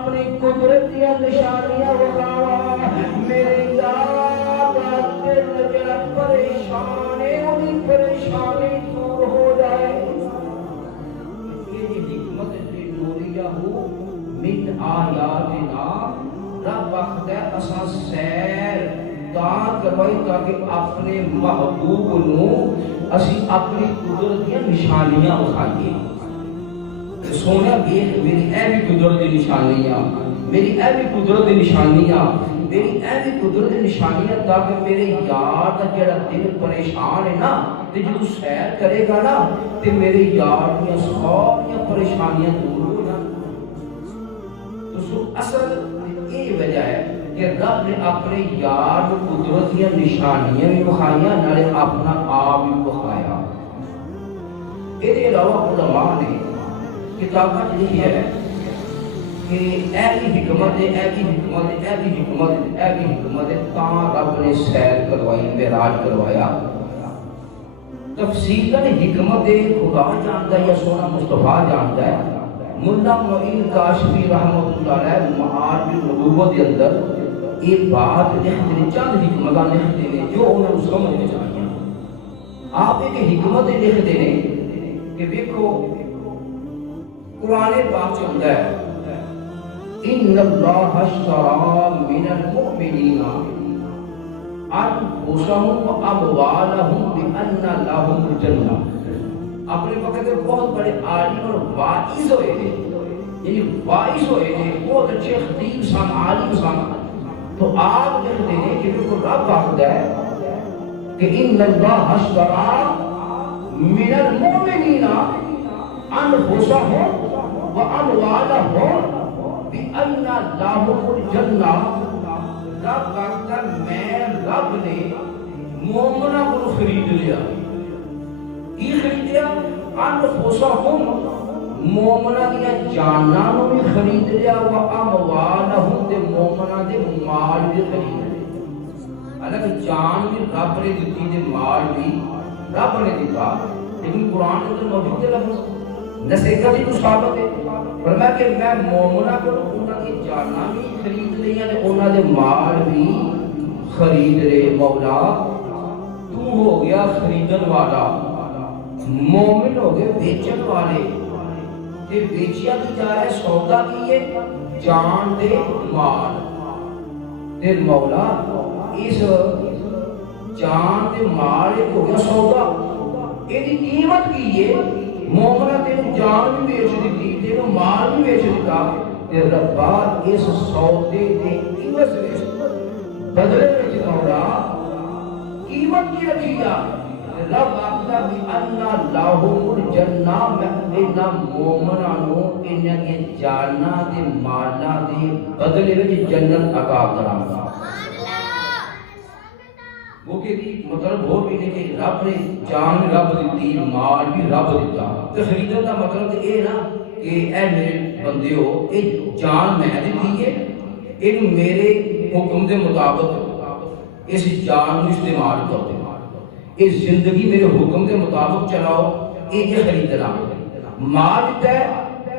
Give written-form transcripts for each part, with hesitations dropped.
اپنی قدرت دیا نشانیاں وکھاوا میرے یار دا دل جڑا پریشان ہے وہی پریشانی دور ہو جائے یہ حکمت نوریہ ہو من آیاتنا رب وقت ہے اساں سیر دان کروائی تاکہ اپنے محبوب نو اسی اپنی قدرت دیا نشانیاں اٹھائیے سونا دیکھ میری اے بھی قدرت دی نشانیاں میری اے بھی قدرت دی نشانیاں میری اے بھی قدرت دی نشانیاں تاکہ میرے یار دا جڑا دل پریشان ہے نا تے جدوں سیر کرے گا نا تے میرے یار دیا ساری پریشانیاں دور ہو جان تو اصل یہ وجہ ہے کہ رب نے اپنے یار قدرت دیا نشانیاں بھی بخائیاں نالے اپنا آپ بھی بخایا یہ علاوہ علماء نے کتابت لکھی ہے کہ ایسی حکمت ایسی حکمت ایسی حکمت ایسی حکمت تاں رب نے سیر کروائی معراج کروایا تفصیلاً حکمت خدا جانتا ہے یا سونا مصطفیٰ جانتا ہے ملا معین کاشفی رحمت اللہ علیہ معارج النبوت کے اندر یہ بات لکھتے ہیں چند حکمتاں لکھتے ہیں جو انہوں نے سمجھنے چاہیے آپ ایک حکمت لکھتے ہیں کہ دیکھو قرآن پاک چلتا ہے ان اللہ اشترى من المؤمنین انفسهم واموالهم بان لهم الجنہ اپنے وقت میں بہت بڑے عالم اور واعظ ہوئے تھے یعنی واعظ ہوئے تھے بہت اچھے خطیب سن عالم سن تو آپ لکھتے ہیں کہ بالکل رب آخر ہے کہ ان اللہ اشترى من المؤمنین انفسهم وَأَمْوَالَهُمْ بِأَنَّ لَهُمُ الْجَنَّةَ رب کہتا میں رب نے مومنہ کو خرید لیا یہ خرید لیا انفسهم مومنہ دیا جانہ نو بھی خرید لیا وَأَمْوَالَهُمْ دے مومنہ دے مال بھی خرید لیا حالانکہ جان بھی رب نے دیتی دے مال بھی رب نے دیتا لیکن قرآن کے موجود ہے لفظ نسیکہ بھی ثابت ہے فرمایا کہ میں مومنہ کو انہاں کی جاناں بھی خرید لیا تے انہاں دے مال بھی خرید لے مولا تو ہو گیا خریدن والا مومن ہو گئے بیچن والے تے بیچیا کی جا رہا ہے سودا کی ہے جان دے مال تے مولا اس جان دے مال ہو گیا سودا یہ قیمت کی ہے مومنہ تینوں جان بھی بیچ دیتی تینوں مال بھی بیچ دیتا تے ربا اس سودے دے قیمت بدلے میں مولا قیمت کی رکھی جا رب آخدا بھی اللہ لہم الجنہ میں انہاں مومنہ نو انہاں کے جاناں دے مالاں دے بدلے میں جنت عطا کراں وہ کہ مطلب وہ بھی نہیں کہ رب نے جان بھی رب دیتی مال بھی رب دیتا تو خریدن کا مطلب یہ نا کہ اے میرے بندے ہو یہ جان میں دیتی ہے یہ میرے حکم دے مطابق اس جان کو استعمال کرو اس زندگی میرے حکم دے مطابق چلاؤ یہ خریدنا مال دیتا ہے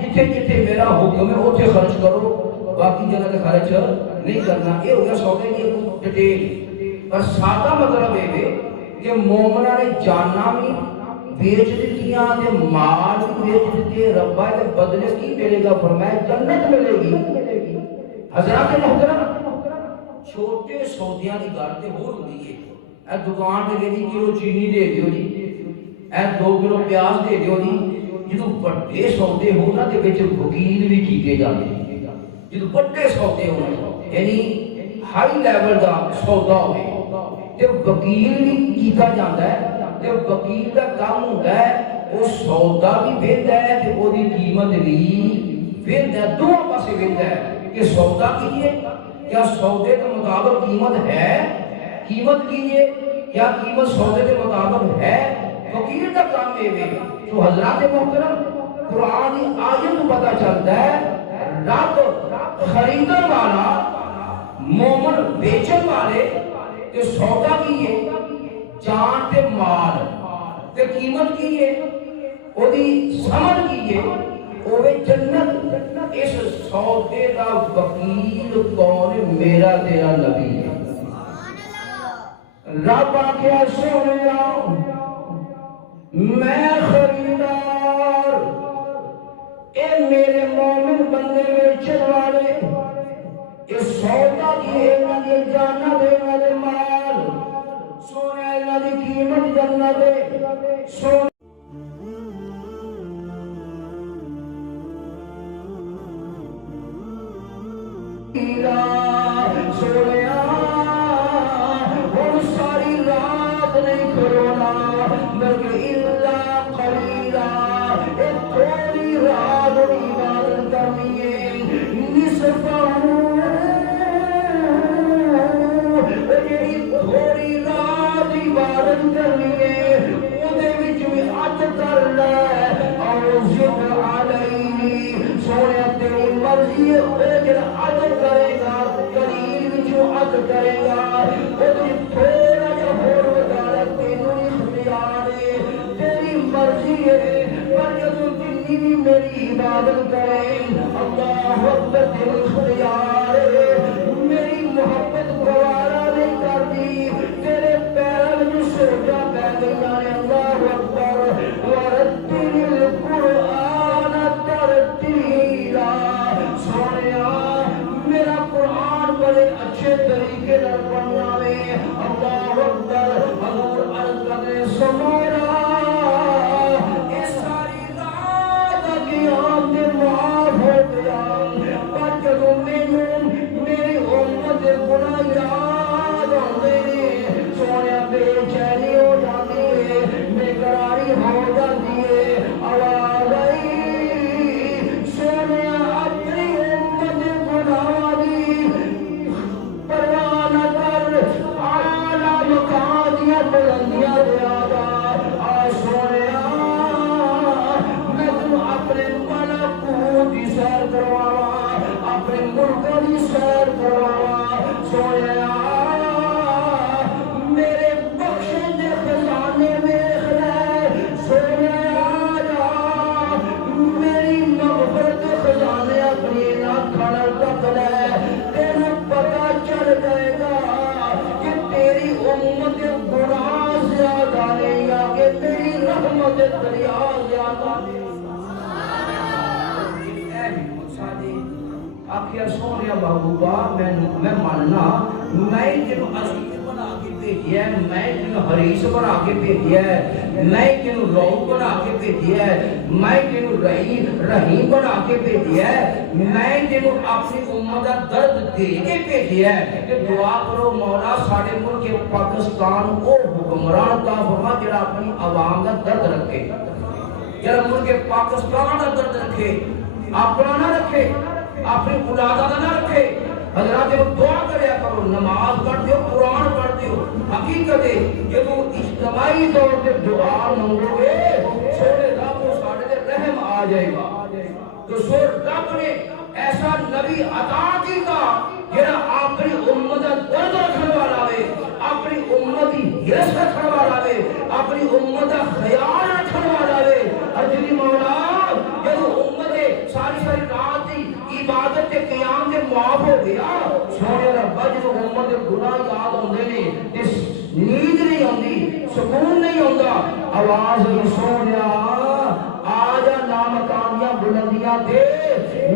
جتھے جتھے میرا حکم ہے اتھے خرچ کرو باقی جگہ تے خرچ نہیں کرنا یہ ہو گیا سودے کی ڈیٹیل پر سادہ مطلب ہے کہ مومنہ نے جانا بھی بیچ دیتیاں تے مال بھی بیچ دیتے ربا کے بدلے کی ملے گا فرمایا جنت ملے گی حضرات محترم چھوٹے سودیاں کی گل تے ہور ہوندی ہے اے دکان تے گئی کلو چینی دے دیو جی اے 2 کلو پیاز دے دیو جی جدوں بڑے سودے ہو نا تے وچ وکیل بھی کیتے جاندے جدوں بڑے سودے ہون یعنی ہائی لیول دا سودا ہوے تے وکیل بھی کیتا جاندا ہے تے وکیل دا کام ہوندا ہے او سودا بھی ویندا ہے تے او دی قیمت بھی ویندا ہے دونوں پاسے ویندا ہے کہ سودا کیے کیا سودے کے مطابق قیمت ہے قیمت کیے کیا قیمت سودے کے مطابق ہے وکیل دا کام ہے تو حضرات محترم قرآن کی آیت پتہ چلتا ہے رب خریدن والا مومن بیچن والے کہ سودا کیے جان تے مال تے قیمت کیے او دی سمجھ کیے اوے جنت اس سودے دا وکیل کون؟ میرا تیرا نبی ہے۔ رب آکھیا سونیا میں خریدار، اے میرے مومن بندے ویچن والے، اے سودا کی انہاں دی جاناں دے انہاں دے مال، سونے انہاں دی قیمت جنت دے سونے سونیا ہن ساری رات نہیں کھڑونا بلکہ الا قلیلا، اے تھوڑی رات عبادت کرنی ہے، نصفہ تھوڑی رات عبادت کرنی ہے، اودے وچ وی اج کر لے اور زد علیہ، سونے تیری مرضی ہے جڑا اج کرے گا قلیل وچوں اج کرے گا، اودے تھوڑا جہا ہور وڈا تینوں اختیار ہے، تیری مرضی ہے، پر جدوں جنی بھی میری عبادت کرے اللہ اکبر تیرا اختیار ہے، میری محبت گوارا نہیں کرتی، تیرے پیروں میں سوجا پہ گئیاں نے، اللہ اکبر ورتل القرآن ترتیلا، سونیا میرا قرآن بڑے اچھے طریقے سے پڑھنا ہے، اللہ اکبر حضور عرض کرنے سمولا اس ساری رات قیام دے معاف ہو گیا، پر جدوں مینوں میری امت دے گناہ یاد آندے نے سونیا بے چینی ہو جاتی ہے، بے قراری ہو جاتی ہے، آواز آئی سونیا اپنی امت دے گناہ دی پرواہ نہ کر، اعلیٰ مقام دیا بلندیاں دے آجا، آ سونیا میں تم اپنے ملکوت دی سیر کرواواں، اپنے ملک دی سیر کرواواں، سونیا میرے بخشش دے خزانے ویکھ لے، سونیا آجا میری مغفرت دے خزانے اپنی اکھاں نال تک لے، تینوں پتہ چل جائے گا کہ تیری امت دے گناہ زیادہ نہیں یا کہ تیری رحمت دے دریا زیادہ نہیں۔ آخیا سونیا محبوبہ میں ماننا میں تینوں عزیز بنا کے بھیجیا ہے، میں تینوں حریص بنا کے بھیجیا ہے، میں تینوں رؤوف بنا کے بھیجیا ہے، میں تینوں رحیم بنا کے بھیجیا ہے، میں تینوں اپنی امت کا درد دے کے بھیجیا ہے کہ دعا کرو مولا ساڈے ملک پاکستان او حکمران کا فرما جڑا اپنی عوام کا درد رکھے، جڑا ملک پاکستان کا درد رکھے، اپنا نہ رکھے، اپنی اولاد کا نہ رکھے۔ حضرات دعا کریا کرو، نماز پڑھتے ہو، قرآن پڑھتے ہو، حقیقت ہے جب اجتماعی طور سے دعا مانگو گے سونے رب کو ساڈے تے رحم آ جائے گا، تو سو رب نے ایسا نبی عطا کیتا جڑا اپنی امت دا درد رکھن والا ہے، اپنی امت دی ہرس رکھن والا ہے، اپنی امت دا خیال رکھن والا ہے۔ اجلی مولا جب امت ساری رات دی عبادت تے قیام تے معاف ہو گیا، سونے رب جب امت دے گناہ یاد ہوندے نے تے نیند نہیں آندی، سکون نہیں ہوندا، آواز نہیں سونیا آجا نامکانیاں بلندیاں دے،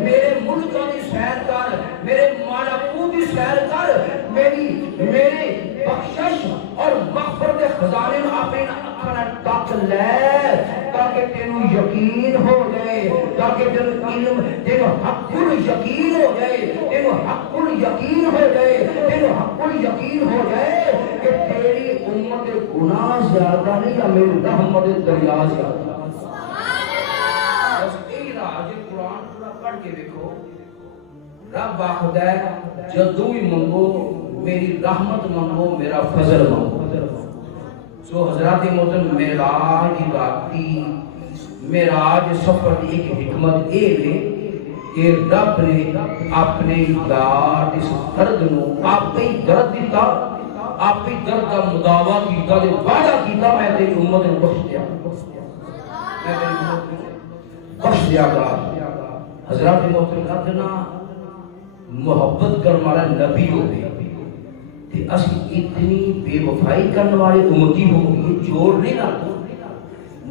میرے ملکوں دی سیر کر، میرے ملکوت دی سیر کر، میرے بخشش اور مغفرت خزانے میں اپنے اپنا تک لے، تاکہ تینوں یقین ہو جائے، تاکہ تینوں علم تینوں حق یقین ہو جائے، تینوں حق یقین ہو جائے، تینوں حق یقین ہو جائے کہ تیری امت گناہ زیادہ نہیں یا میری رحمت دریا زیادہ۔ قرآن پورا پڑھ کے دیکھو، رب آخدا ہے جدوں بھی منگو میری رحمت منگو، میرا فضل منگو۔ سو حضرات محترم معراج کی راتی معراج سفر کی ایک حکمت یہ ہے کہ رب نے اپنے یار اس درد نو آپ ہی درد دیتا، آپ ہی درد کا مداوا کیتا تے وعدہ کیتا میں تیری امت نو بخش دیا، میں تیری امت نو بخش دیا گا۔ حضرات محترم ادنا محبت کرنے والا نبی ہوئے تے اسی اتنی بے وفائی کرنے والے امتی ہو گئی جوڑ نہیں رہا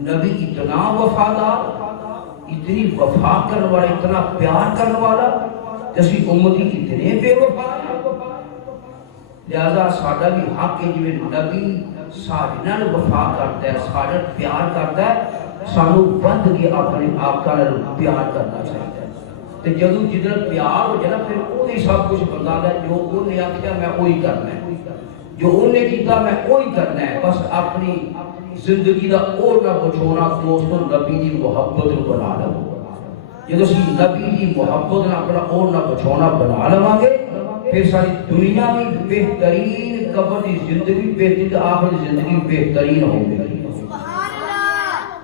نبی اتنا وفادار اتنی وفا کرنے والا اتنا پیار کرنے والا جیسی امتی اتنے بے وفا لہذا ساڈا بھی حق ہے جی نبی ساڈے نال وفا کرتا ہے ساڈا پیار کرتا ہے سانو بند کے اپنے آقا نال پیار کرنا چاہیے تے جدوں جدھر پیار ہو جائے نا پھر وہی سب کچھ بندہ ہے جو انہیں آخیا میں وہی کرنا ہے جو انہیں کیتا میں وہی کرنا ہے بس اپنی زندگی دا اور نہ بچونا دوستوں نبی دی محبت نو بنا لو جدوں اسی نبی دی محبت نہ اپنا اور نہ بچونا بنا لواں گے پھر ساری دنیا بھی بہترین قبر دی زندگی بہترین آخر دی زندگی بہترین ہوگی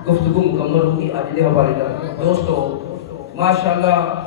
گفتگو مکمل ہوگی آج دے حوالے کا دوستو ماشاءاللہ